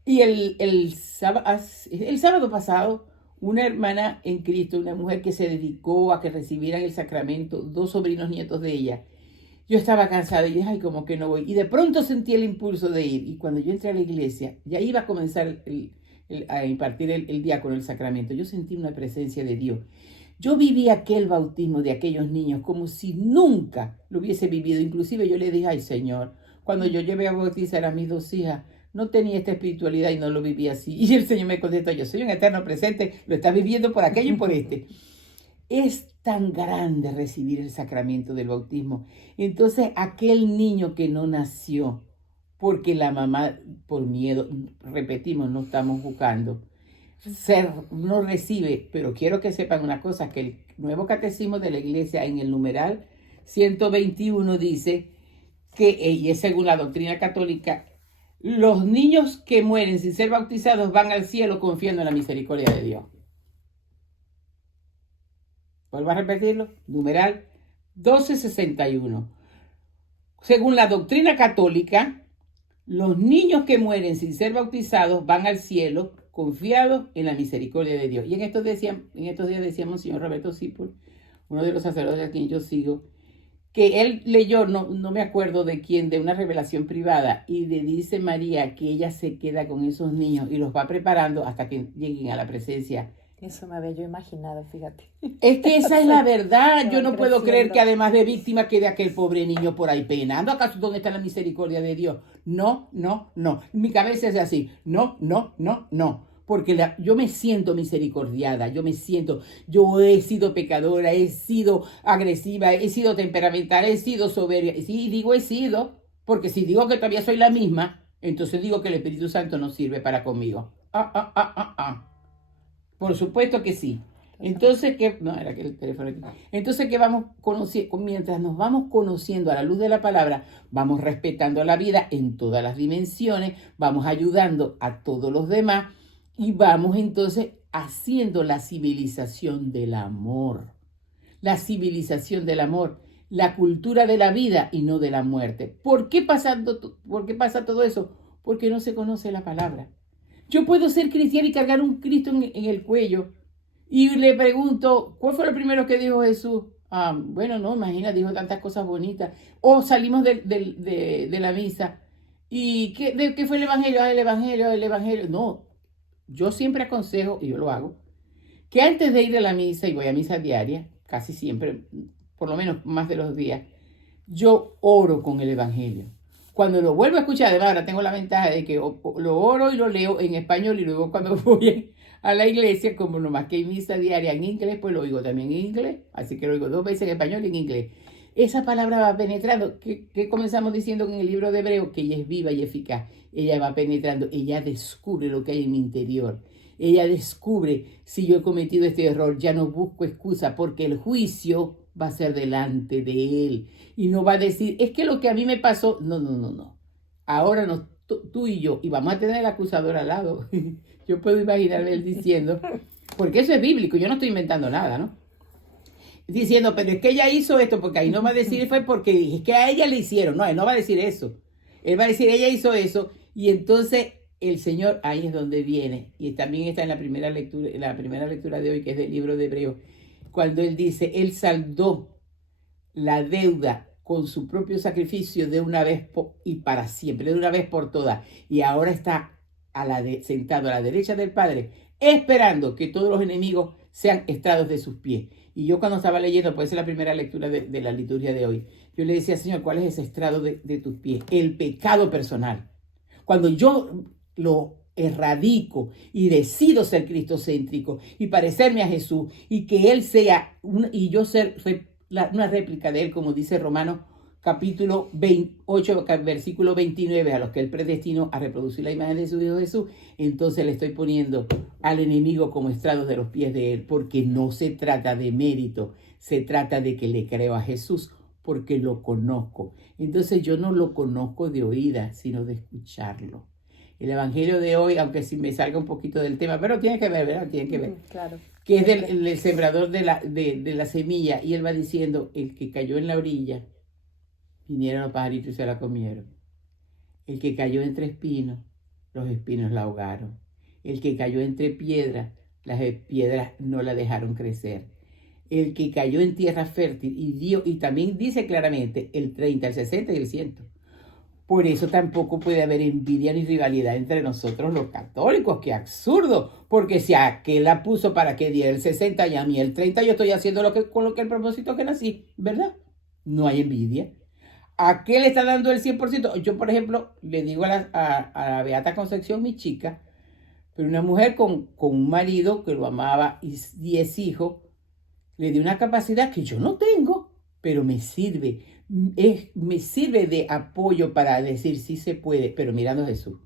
Y el sábado pasado, una hermana en Cristo, una mujer que se dedicó a que recibieran el sacramento, 2 sobrinos nietos de ella, yo estaba cansada y dije, ay, como que no voy. Y de pronto sentí el impulso de ir. Y cuando yo entré a la iglesia, ya iba a comenzar a impartir el diácono el sacramento. Yo sentí una presencia de Dios. Yo viví aquel bautismo de aquellos niños como si nunca lo hubiese vivido. Inclusive yo le dije, ay, Señor, cuando yo llevé a bautizar a mis 2 hijas, no tenía esta espiritualidad y no lo viví así. Y el Señor me contestó, yo soy un eterno presente, lo estás viviendo por aquello y por este. Es tan grande recibir el sacramento del bautismo. Entonces, aquel niño que no nació, porque la mamá, por miedo, repetimos, no estamos buscando, no recibe, pero quiero que sepan una cosa, que el nuevo catecismo de la iglesia en el numeral 121 dice que, y es según la doctrina católica, los niños que mueren sin ser bautizados van al cielo confiando en la misericordia de Dios. Vuelvo a repetirlo, numeral 1261. Según la doctrina católica, los niños que mueren sin ser bautizados van al cielo confiados en la misericordia de Dios. Y en estos días decíamos, señor Roberto Sipul, uno de los sacerdotes a quien yo sigo, que él leyó, no me acuerdo de quién, de una revelación privada, y le dice María que ella se queda con esos niños y los va preparando hasta que lleguen a la presencia Eso me había yo imaginado, fíjate. Es que esa es la verdad. Que Yo van no puedo creer creciendo. que además de víctima quede aquel pobre niño por ahí penando. ¿Acaso dónde está la misericordia de Dios? No, no, no. Mi cabeza es así. No, no, no, no. Porque yo me siento misericordiada, yo he sido pecadora, he sido agresiva, he sido temperamental, he sido soberbia. Sí, digo he sido, porque si digo que todavía soy la misma, entonces digo que el Espíritu Santo no sirve para conmigo. Por supuesto que sí. Entonces, ¿qué? No, era que el teléfono aquí. Entonces, ¿qué vamos conociendo? Mientras nos vamos conociendo a la luz de la palabra, vamos respetando la vida en todas las dimensiones, vamos ayudando a todos los demás y vamos entonces haciendo la civilización del amor. La civilización del amor, la cultura de la vida y no de la muerte. ¿Por qué pasa todo eso? Porque no se conoce la palabra. Yo puedo ser cristiano y cargar un Cristo en el cuello. Y le pregunto, ¿cuál fue lo primero que dijo Jesús? Bueno, no, imagina, dijo tantas cosas bonitas. O salimos de la misa. ¿Y qué fue el Evangelio? El Evangelio. No, yo siempre aconsejo, y yo lo hago, que antes de ir a la misa, y voy a misa diaria, casi siempre, por lo menos más de los días, yo oro con el Evangelio. Cuando lo vuelvo a escuchar, además ahora tengo la ventaja de que lo oro y lo leo en español y luego cuando voy a la iglesia, como nomás que hay misa diaria en inglés, pues lo oigo también en inglés, así que lo oigo 2 veces en español y en inglés. Esa palabra va penetrando, que comenzamos diciendo en el libro de Hebreo, que ella es viva y eficaz. Ella va penetrando, ella descubre lo que hay en mi interior. Ella descubre si yo he cometido este error, ya no busco excusa porque el juicio va a ser delante de él. Y no va a decir, es que lo que a mí me pasó, no. Ahora no, tú y yo, y vamos a tener el acusador al lado. Yo puedo imaginarme él diciendo, porque eso es bíblico, yo no estoy inventando nada, ¿no? Diciendo, pero es que ella hizo esto, porque ahí no va a decir fue porque es que a ella le hicieron. No, él no va a decir eso. Él va a decir, ella hizo eso, y entonces el Señor ahí es donde viene. Y también está en la primera lectura de hoy, que es del libro de Hebreo, cuando él dice, él saldó la deuda con su propio sacrificio de una vez y para siempre, de una vez por todas. Y ahora está sentado a la derecha del Padre, esperando que todos los enemigos sean estrados de sus pies. Y yo cuando estaba leyendo, pues es la primera lectura de la liturgia de hoy, yo le decía, Señor, ¿cuál es ese estrado de tus pies? El pecado personal. Cuando yo lo erradico y decido ser cristocéntrico y parecerme a Jesús y que Él sea, y yo ser una réplica de Él, como dice Romanos capítulo 28, versículo 29, a los que Él predestinó a reproducir la imagen de su Hijo Jesús, entonces le estoy poniendo al enemigo como estrados de los pies de Él, porque no se trata de mérito, se trata de que le creo a Jesús, porque lo conozco. Entonces yo no lo conozco de oída, sino de escucharlo. El Evangelio de hoy, aunque si me salga un poquito del tema, pero tiene que ver, ¿verdad? Tiene que ver. Claro. Que es del sembrador de la semilla, y él va diciendo, el que cayó en la orilla, vinieron los pajaritos y se la comieron. El que cayó entre espinos, los espinos la ahogaron. El que cayó entre piedras, las piedras no la dejaron crecer. El que cayó en tierra fértil y también dice claramente el 30, el 60 y el 100. Por eso tampoco puede haber envidia ni rivalidad entre nosotros los católicos. ¡Qué absurdo! Porque si aquel la puso para que diera el 60 y a mí el 30, yo estoy haciendo con lo que el propósito que nací, ¿verdad? No hay envidia. Aquel está dando el 100%. Yo, por ejemplo, le digo a la Beata Concepción, mi chica, pero una mujer con un marido que lo amaba y 10 hijos, le dio una capacidad que yo no tengo, pero me sirve. Me sirve de apoyo para decir sí se puede, pero mirando a Jesús.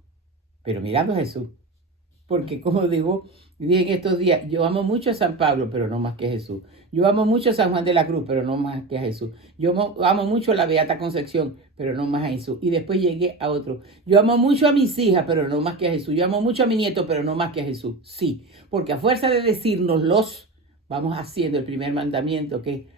Porque como digo, en estos días, yo amo mucho a San Pablo, pero no más que a Jesús. Yo amo mucho a San Juan de la Cruz, pero no más que a Jesús. Yo amo mucho a la Beata Concepción, pero no más a Jesús. Y después llegué a otro. Yo amo mucho a mis hijas, pero no más que a Jesús. Yo amo mucho a mi nieto, pero no más que a Jesús. Sí, porque a fuerza de decírnoslos, vamos haciendo el primer mandamiento, que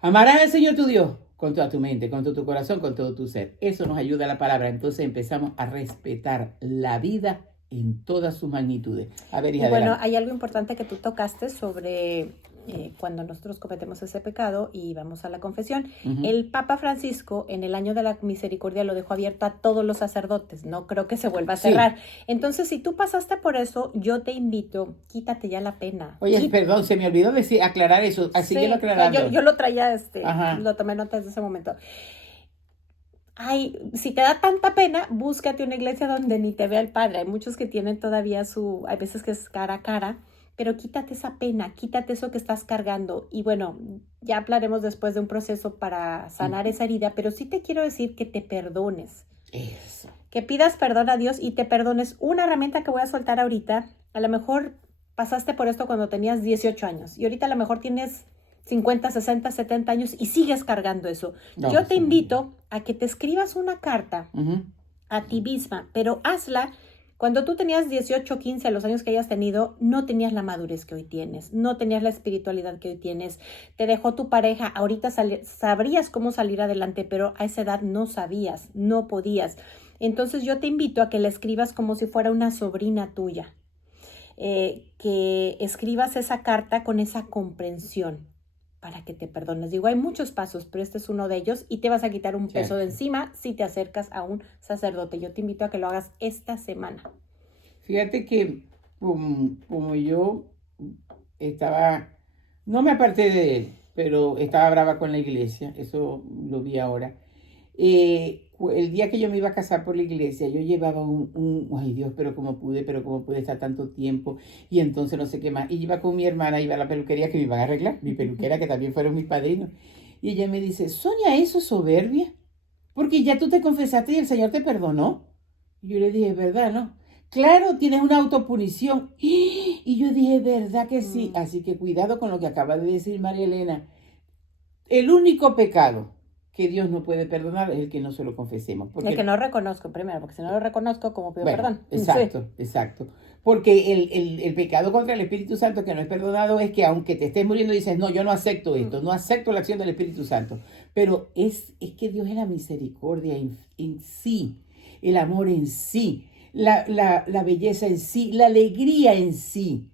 amarás al Señor tu Dios con toda tu mente, con todo tu corazón, con todo tu ser. Eso nos ayuda a la palabra. Entonces empezamos a respetar la vida en todas sus magnitudes. A ver, hija, y bueno, adelante. hay algo importante que tú tocaste sobre cuando nosotros cometemos ese pecado y vamos a la confesión. Ujú. El Papa Francisco en el año de la misericordia lo dejó abierto a todos los sacerdotes, no creo que se vuelva a Sí. cerrar. Entonces, si tú pasaste por eso, yo te invito, quítate ya la pena. Oye, perdón, se me olvidó decir, aclarar eso. Así que lo aclarando. Yo lo traía, Ajá. lo tomé nota desde ese momento. Ay, si te da tanta pena, búscate una iglesia donde ni te vea el padre. Hay muchos que tienen todavía hay veces que es cara a cara, pero quítate esa pena, quítate eso que estás cargando. Y bueno, ya hablaremos después de un proceso para sanar esa herida, pero sí te quiero decir que te perdones. Eso. Que pidas perdón a Dios y te perdones. Una herramienta que voy a soltar ahorita, a lo mejor pasaste por esto cuando tenías 18 años y ahorita a lo mejor tienes 50, 60, 70 años y sigues cargando eso. No, Yo te sí. invito a que te escribas una carta Ujú. a ti misma, pero hazla cuando tú tenías 18, 15, los años que hayas tenido, no tenías la madurez que hoy tienes, no tenías la espiritualidad que hoy tienes, te dejó tu pareja, ahorita sabrías cómo salir adelante, pero a esa edad no sabías, no podías. Entonces yo te invito a que la escribas como si fuera una sobrina tuya, que escribas esa carta con esa comprensión para que te perdones. Digo, hay muchos pasos, pero este es uno de ellos y te vas a quitar un peso de encima si te acercas a un sacerdote. Yo te invito a que lo hagas esta semana. Fíjate que como yo estaba, no me aparté de él, pero estaba brava con la iglesia, eso lo vi ahora. El día que yo me iba a casar por la iglesia, yo llevaba ay Dios, pero cómo pude estar tanto tiempo, y entonces no sé qué más, y iba con mi hermana, iba a la peluquería que me iban a arreglar, mi peluquera que también fueron mis padrinos, y ella me dice, Sonia, ¿eso es soberbia? Porque ya tú te confesaste y el Señor te perdonó. Y yo le dije, ¿verdad, no? Claro, tienes una autopunición. Y yo dije, ¿verdad que sí? Así que cuidado con lo que acaba de decir María Elena. El único pecado que Dios no puede perdonar es el que no se lo confesemos. El que no reconozco primero, porque si no lo reconozco, ¿cómo pido perdón? Exacto, sí. Exacto. Porque el pecado contra el Espíritu Santo que no es perdonado es que aunque te estés muriendo dices, no, yo no acepto esto, no acepto la acción del Espíritu Santo. Pero es que Dios es la misericordia en sí, el amor en sí, la belleza en sí, la alegría en sí.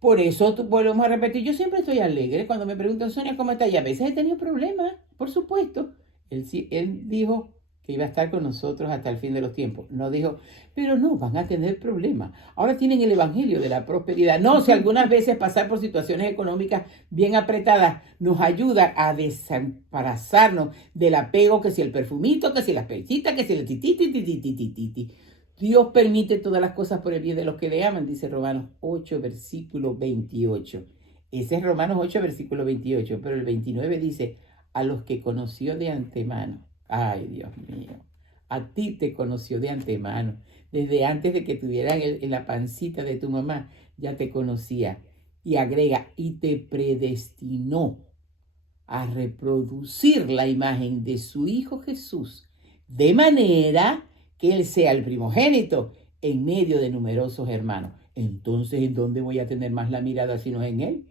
Por eso volvemos a repetir, yo siempre estoy alegre. Cuando me preguntan, Sonia, ¿cómo estás? Y a veces he tenido problemas, por supuesto. Él dijo que iba a estar con nosotros hasta el fin de los tiempos. No dijo, pero no, van a tener problemas. Ahora tienen el evangelio de la prosperidad. No, si algunas veces pasar por situaciones económicas bien apretadas nos ayuda a desembarazarnos del apego, que si el perfumito, que si las persitas, que si el tititi. Dios permite todas las cosas por el bien de los que le aman, dice Romanos 8, versículo 28. Ese es Romanos 8, versículo 28, pero el 29 dice, a los que conoció de antemano. Ay, Dios mío, a ti te conoció de antemano. Desde antes de que tuvieran en la pancita de tu mamá, ya te conocía. Y agrega, y te predestinó a reproducir la imagen de su Hijo Jesús, de manera que Él sea el primogénito en medio de numerosos hermanos. Entonces, ¿en dónde voy a tener más la mirada si no es en Él?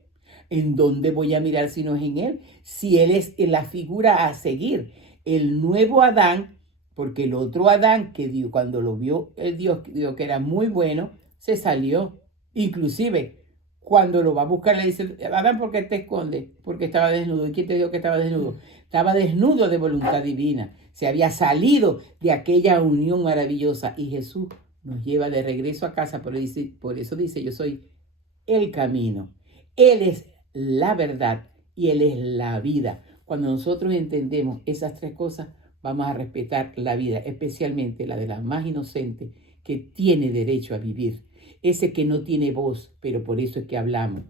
¿En dónde voy a mirar si no es en Él? Si Él es la figura a seguir, el nuevo Adán, porque el otro Adán que Dios, cuando lo vio el Dios que era muy bueno, se salió. Inclusive, cuando lo va a buscar, le dice, Adán, ¿por qué te escondes? Porque estaba desnudo. ¿Y quién te dijo que estaba desnudo? Estaba desnudo de voluntad divina. Se había salido de aquella unión maravillosa. Y Jesús nos lleva de regreso a casa. Por eso dice, yo soy el camino. Él es la verdad y Él es la vida. Cuando nosotros entendemos esas tres cosas, vamos a respetar la vida, especialmente la de la más inocente, que tiene derecho a vivir. Ese que no tiene voz, pero por eso es que hablamos.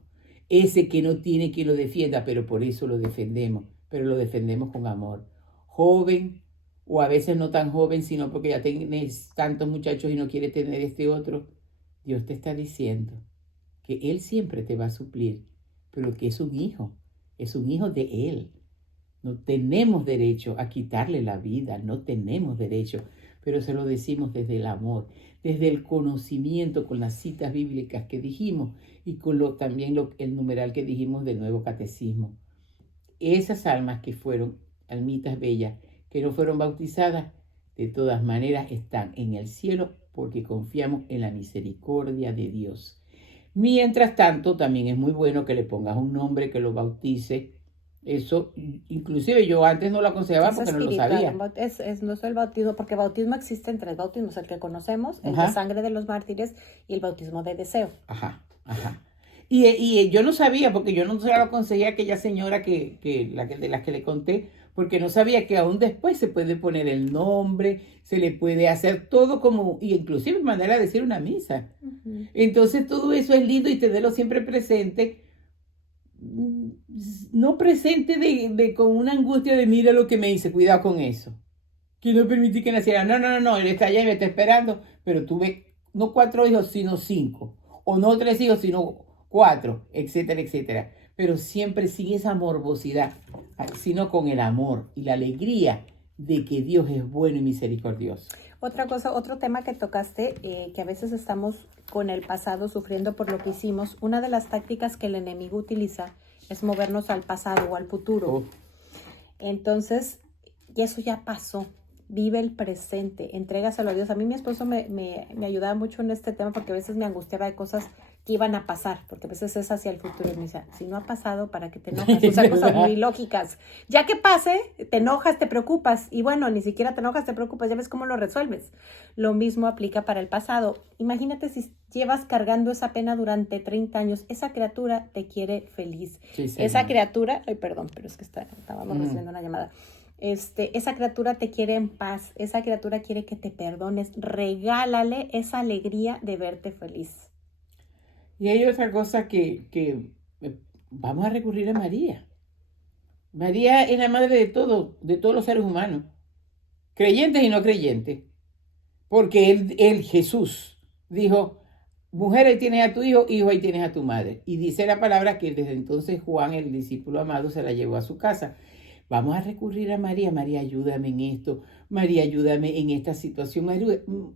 Ese que no tiene quien lo defienda, pero por eso lo defendemos. Pero lo defendemos con amor. Joven, o a veces no tan joven, sino porque ya tienes tantos muchachos y no quieres tener este otro. Dios te está diciendo que Él siempre te va a suplir, pero que es un hijo de Él. No tenemos derecho a quitarle la vida, no tenemos derecho, pero se lo decimos desde el amor, desde el conocimiento con las citas bíblicas que dijimos y con también el numeral que dijimos del Nuevo Catecismo. Esas almas que fueron almitas bellas, que no fueron bautizadas, de todas maneras están en el cielo porque confiamos en la misericordia de Dios. Mientras tanto, también es muy bueno que le pongas un nombre, que lo bautice. Eso, inclusive yo antes no lo aconsejaba Es porque no lo espiritual, sabía. no es el bautismo, porque bautismo existe en tres bautismos, el que conocemos, el de Ajá, sangre de los mártires y el bautismo de deseo. ajá, ajá. Y yo no sabía, porque yo no se lo aconsejé a aquella señora de las que le conté, porque no sabía que aún después se puede poner el nombre, se le puede hacer todo como, y inclusive mandar a decir una misa. Ujú. Entonces todo eso es lindo y tenerlo siempre presente, no presente con una angustia de mira lo que me hice, cuidado con eso. Que no permití que naciera. No, no, no, no, él está allá y me está esperando, pero tuve no 4 hijos, sino 5. O no 3 hijos, sino 4, etcétera, etcétera. Pero siempre sin esa morbosidad, sino con el amor y la alegría de que Dios es bueno y misericordioso. Otra cosa, otro tema que tocaste, que a veces estamos con el pasado sufriendo por lo que hicimos, una de las tácticas que el enemigo utiliza es movernos al pasado o al futuro. Oh, Entonces, y eso ya pasó. Vive el presente, entrégaselo a Dios. A mí mi esposo me ayudaba mucho en este tema porque a veces me angustiaba de cosas que iban a pasar, porque a veces es hacia el futuro. Y me decía, si no ha pasado, ¿para qué te enojas? O sea, cosas muy lógicas. Ya que pase, te enojas, te preocupas. Y bueno, ni siquiera te enojas, te preocupas, ya ves cómo lo resuelves. Lo mismo aplica para el pasado. Imagínate si llevas cargando esa pena durante 30 años. Esa criatura te quiere feliz. sí, Esa señor. criatura, ay, perdón, pero es que estábamos recibiendo una llamada. Esa criatura te quiere en paz, esa criatura quiere que te perdones, regálale esa alegría de verte feliz. Y hay otra cosa vamos a recurrir a María. María es la madre de todos los seres humanos, creyentes y no creyentes. Porque él, Jesús, dijo, mujer, ahí tienes a tu hijo, hijo, ahí tienes a tu madre. Y dice la palabra que desde entonces Juan, el discípulo amado, se la llevó a su casa. Vamos a recurrir a María. María, ayúdame en esto. María, ayúdame en esta situación.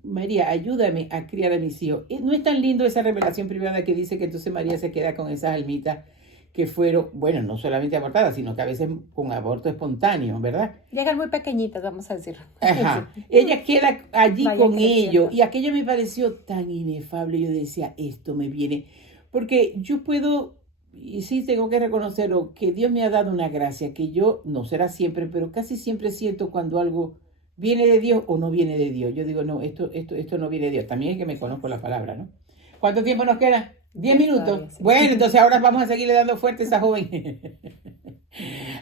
María, ayúdame a criar a mis hijos. ¿No es tan lindo esa revelación privada que dice que entonces María se queda con esas almitas que fueron, bueno, no solamente abortadas, sino que a veces con aborto espontáneo, ¿verdad? Llegan muy pequeñitas, vamos a decirlo. Ajá. Ella queda allí Vayan con creciendo. ellos y aquello me pareció tan inefable. Yo decía, esto me viene, porque yo puedo, y sí tengo que reconocerlo, que Dios me ha dado una gracia que yo, no será siempre, pero casi siempre siento cuando algo viene de Dios o no viene de Dios. Yo digo, no, esto no viene de Dios. También es que me conozco la palabra, ¿no? ¿Cuánto tiempo nos queda? 10 minutos. Todavía, sí. Bueno, entonces ahora vamos a seguirle dando fuerte a esa joven.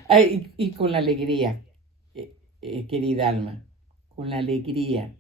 Ay, y con la alegría, querida alma, con la alegría,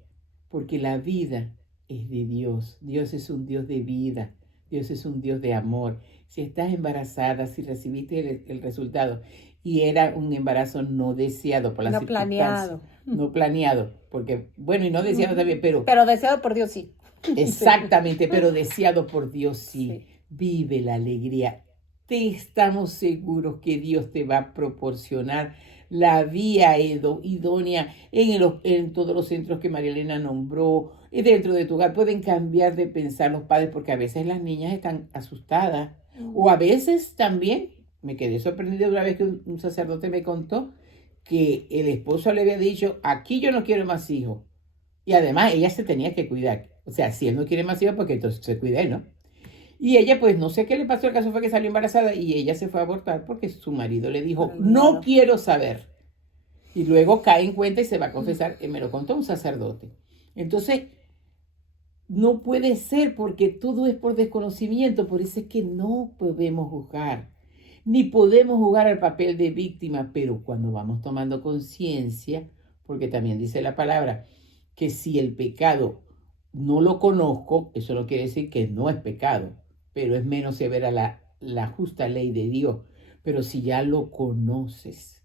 porque la vida es de Dios. Dios es un Dios de vida. Dios es un Dios de amor. Si estás embarazada, si recibiste el resultado y era un embarazo no deseado por las No circunstancias, planeado. no planeado, porque, bueno, y no deseado también, pero Pero deseado por Dios, sí. exactamente, pero deseado por Dios, sí. Sí. Vive la alegría. Te estamos seguros que Dios te va a proporcionar la vía idónea en todos los centros que María Elena nombró, y dentro de tu hogar. Pueden cambiar de pensar los padres porque a veces las niñas están asustadas. O a veces también, me quedé sorprendida una vez que un sacerdote me contó que el esposo le había dicho, aquí yo no quiero más hijos. Y además ella se tenía que cuidar. O sea, si él no quiere más hijos, porque entonces se cuida él, ¿no? Y ella, pues, no sé qué le pasó, el caso fue que salió embarazada y ella se fue a abortar porque su marido le dijo, no quiero saber. Y luego cae en cuenta y se va a confesar, me lo contó un sacerdote. Entonces, no puede ser porque todo es por desconocimiento, por eso es que no podemos juzgar, ni podemos jugar al papel de víctima, pero cuando vamos tomando conciencia, porque también dice la palabra, que si el pecado no lo conozco, eso no quiere decir que no es pecado, pero es menos severa la justa ley de Dios. Pero si ya lo conoces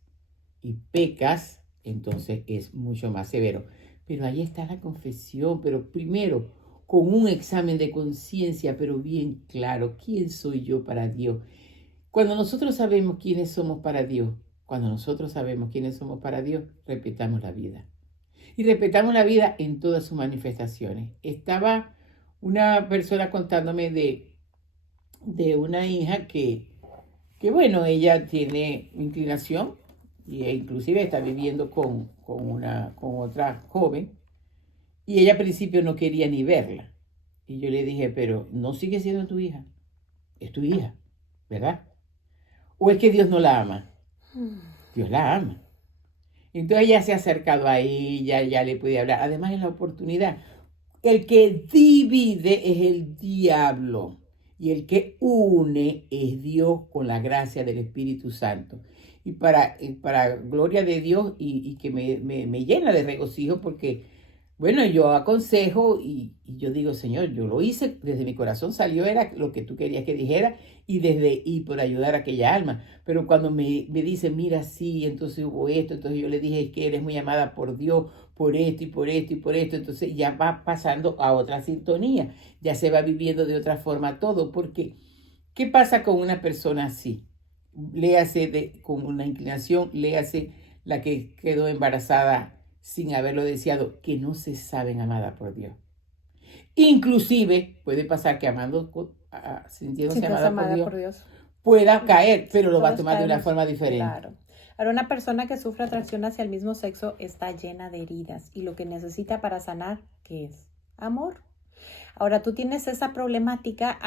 y pecas, entonces es mucho más severo. Pero ahí está la confesión, pero primero con un examen de conciencia, pero bien claro, ¿quién soy yo para Dios? Cuando nosotros sabemos quiénes somos para Dios, cuando nosotros sabemos quiénes somos para Dios, respetamos la vida. Y respetamos la vida en todas sus manifestaciones. Estaba una persona contándome de una hija bueno, ella tiene inclinación e inclusive está viviendo con otra joven y ella al principio no quería ni verla. Y yo le dije, pero no sigue siendo tu hija. es tu hija, ¿verdad? ¿O es que Dios no la ama? Dios la ama. Entonces ella se ha acercado a ella, ya le puede hablar. Además es la oportunidad. El que divide es el diablo y el que une es Dios con la gracia del Espíritu Santo. Y para gloria de Dios y que me llena de regocijo porque bueno, yo aconsejo y yo digo, Señor, yo lo hice, desde mi corazón salió, era lo que tú querías que dijera y por ayudar a aquella alma. Pero cuando me dice, mira, sí, entonces hubo esto, entonces yo le dije, es que eres muy amada por Dios, por esto y por esto y por esto, entonces ya va pasando a otra sintonía, ya se va viviendo de otra forma todo, porque ¿qué pasa con una persona así? Con una inclinación, léase la que quedó embarazada sin haberlo deseado, que no se saben amada por Dios. Inclusive puede pasar que sintiéndose amada por Dios, pueda caer, pero lo va a tomar de una forma diferente. Claro. Ahora, una persona que sufre atracción hacia el mismo sexo está llena de heridas y lo que necesita para sanar, ¿qué es? Amor. Ahora, tú tienes esa problemática,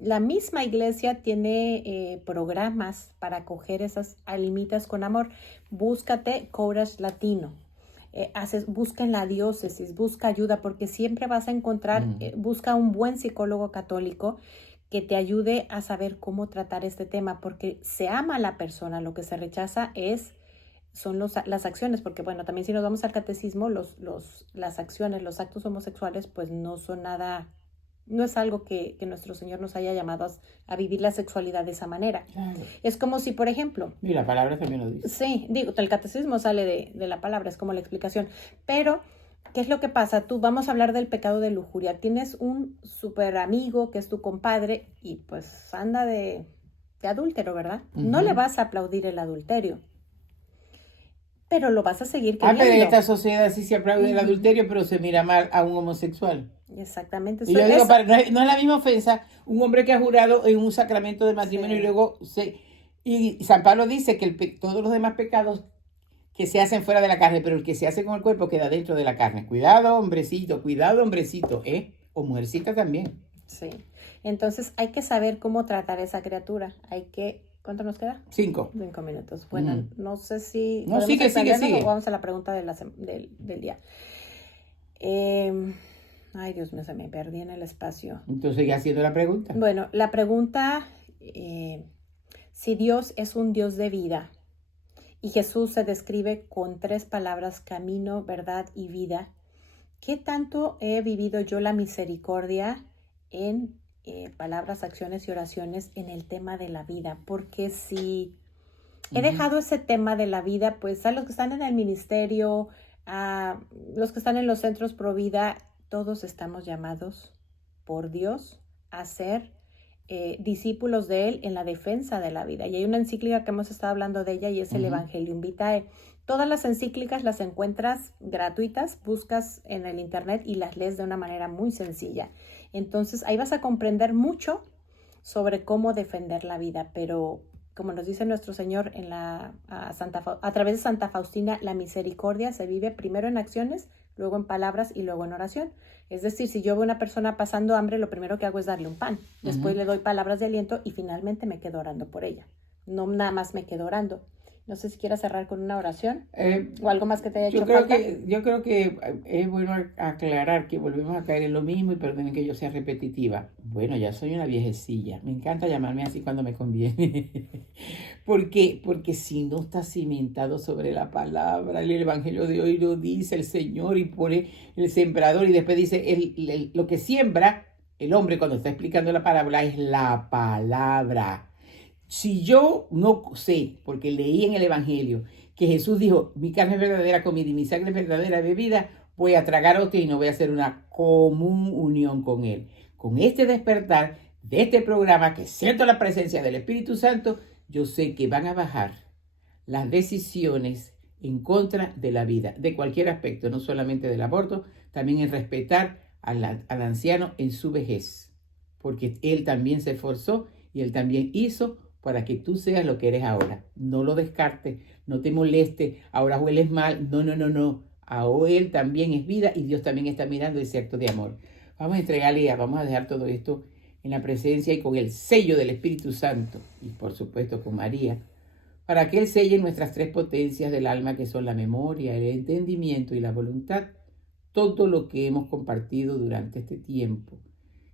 la misma iglesia tiene programas para acoger esas almitas con amor. Búscate Courage Latino. Busca en la diócesis, busca ayuda, porque siempre vas a encontrar, busca un buen psicólogo católico que te ayude a saber cómo tratar este tema, porque se ama a la persona, lo que se rechaza son las acciones, porque bueno, también si nos vamos al catecismo, las acciones, los actos homosexuales, pues no son nada, no es algo que nuestro Señor nos haya llamado a vivir la sexualidad de esa manera. Claro. Es como si, por ejemplo... Y la palabra también lo dice. Sí, digo, el catecismo sale de la palabra, es como la explicación. Pero, ¿qué es lo que pasa? Vamos a hablar del pecado de lujuria. Tienes un súper amigo que es tu compadre y pues anda de adúltero, ¿verdad? No le vas a aplaudir el adulterio, pero lo vas a seguir queriendo. Pero en esta sociedad sí se aplaude el adulterio, pero se mira mal a un homosexual. Exactamente. Y yo digo, no es la misma ofensa un hombre que ha jurado en un sacramento de matrimonio y luego y San Pablo dice que todos los demás pecados que se hacen fuera de la carne, pero el que se hace con el cuerpo queda dentro de la carne. Cuidado, hombrecito, o mujercita también. Sí. Entonces hay que saber cómo tratar a esa criatura. ¿Cuánto nos queda? 5 minutos. Bueno, no sé si... No, sigue. O vamos a la pregunta del día. Ay, Dios mío, se me perdí en el espacio. Entonces, sigue haciendo la pregunta. Bueno, la pregunta, si Dios es un Dios de vida y Jesús se describe con 3 palabras, camino, verdad y vida, ¿qué tanto he vivido yo la misericordia en palabras, acciones y oraciones en el tema de la vida? Porque si he dejado ese tema de la vida, pues a los que están en el ministerio, a los que están en los centros pro vida, todos estamos llamados por Dios a ser discípulos de Él en la defensa de la vida. Y hay una encíclica que hemos estado hablando de ella y es el Evangelium Vitae. Todas las encíclicas las encuentras gratuitas, buscas en el internet y las lees de una manera muy sencilla. Entonces ahí vas a comprender mucho sobre cómo defender la vida, pero como nos dice nuestro Señor a través de Santa Faustina, la misericordia se vive primero en acciones, luego en palabras y luego en oración. Es decir, si yo veo a una persona pasando hambre, lo primero que hago es darle un pan. Después le doy palabras de aliento y finalmente me quedo orando por ella. No nada más me quedo orando. No sé si quieras cerrar con una oración o algo más que te haya hecho falta. Yo creo que es bueno aclarar que volvemos a caer en lo mismo y perdonen que yo sea repetitiva. Bueno, ya soy una viejecilla. Me encanta llamarme así cuando me conviene. ¿Por qué? Porque si no está cimentado sobre la palabra, el Evangelio de hoy lo dice el Señor y pone el sembrador y después dice lo que siembra el hombre cuando está explicando la parábola es la palabra. Si yo no sé, porque leí en el Evangelio que Jesús dijo, mi carne es verdadera comida y mi sangre es verdadera bebida, voy a tragar hostia y no voy a hacer una común unión con Él. Con este despertar de este programa, que siento la presencia del Espíritu Santo, yo sé que van a bajar las decisiones en contra de la vida, de cualquier aspecto, no solamente del aborto, también en respetar al anciano en su vejez, porque él también se esforzó y él también hizo para que tú seas lo que eres ahora. No lo descartes, no te moleste, ahora hueles mal, no. Ahora él también es vida y Dios también está mirando ese acto de amor. Vamos a entregarle, vamos a dejar todo esto en la presencia y con el sello del Espíritu Santo, y por supuesto con María, para que Él selle nuestras tres potencias del alma, que son la memoria, el entendimiento y la voluntad, todo lo que hemos compartido durante este tiempo.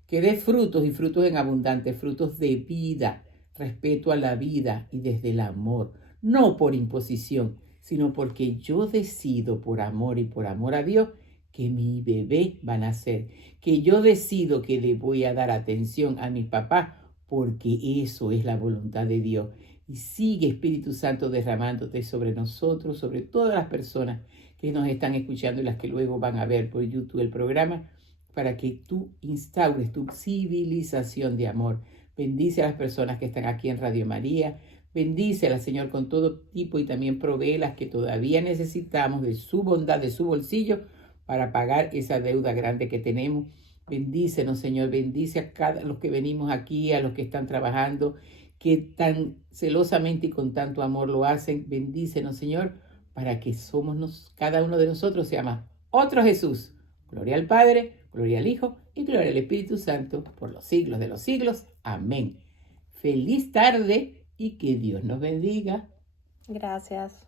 Que dé frutos y frutos en abundante, frutos de vida, respeto a la vida y desde el amor, no por imposición, sino porque yo decido por amor y por amor a Dios que mi bebé va a nacer, que yo decido que le voy a dar atención a mi papá porque eso es la voluntad de Dios. Y sigue, Espíritu Santo, derramándote sobre nosotros, sobre todas las personas que nos están escuchando y las que luego van a ver por YouTube el programa, para que tú instaures tu civilización de amor. Bendice a las personas que están aquí en Radio María. Bendícelas, Señor, con todo tipo, y también provéelas que todavía necesitamos de su bondad, de su bolsillo, para pagar esa deuda grande que tenemos. Bendícenos, Señor. Bendice a cada los que venimos aquí, a los que están trabajando, que tan celosamente y con tanto amor lo hacen. Bendícenos, Señor, para que cada uno de nosotros se llama otro Jesús. Gloria al Padre, gloria al Hijo y gloria al Espíritu Santo, por los siglos de los siglos. Amén. Feliz tarde y que Dios nos bendiga. Gracias.